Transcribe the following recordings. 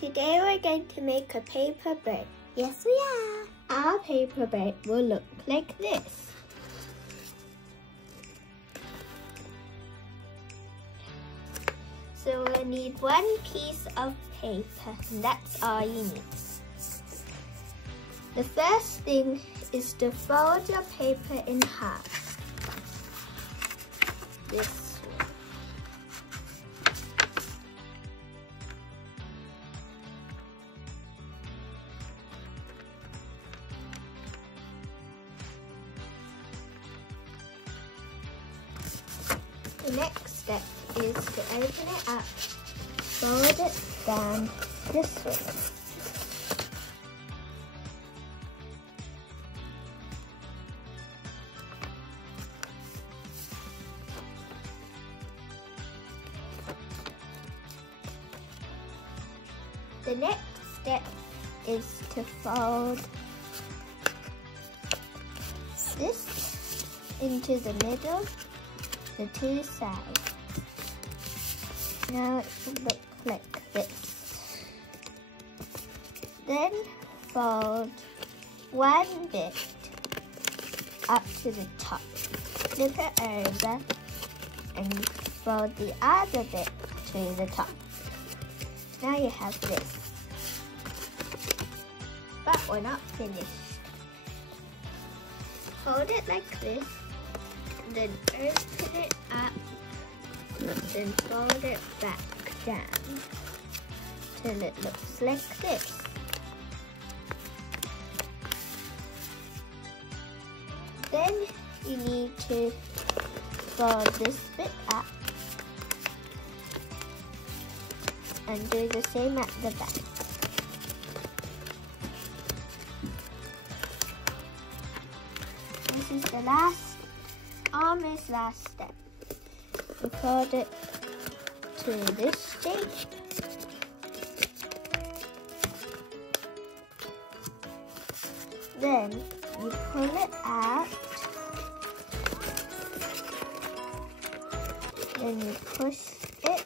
Today we're going to make a paper boat. Yes, we are. Our paper boat will look like this. So we'll need one piece of paper, and that's all you need. The first thing is to fold your paper in half. This way. The next step is to open it up, fold it down this way. The next step is to fold this into the middle, the two sides. Now it will look like this. Then fold one bit up to the top, flip it over, and fold the other bit to the top. Now you have this. But we're not finished. Hold it like this, and then open it up, then fold it back down till it looks like this. Then you need to fold this bit up and do the same at the back. This is the almost last step. We fold it to this shape. Then you pull it out. Then you push it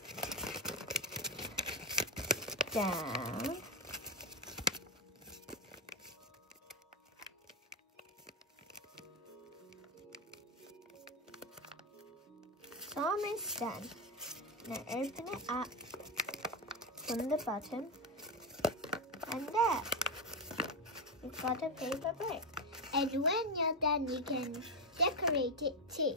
down. It's almost done. Now open it up from the bottom, and there, you've got a paper boat. And when you're done, you can decorate it too.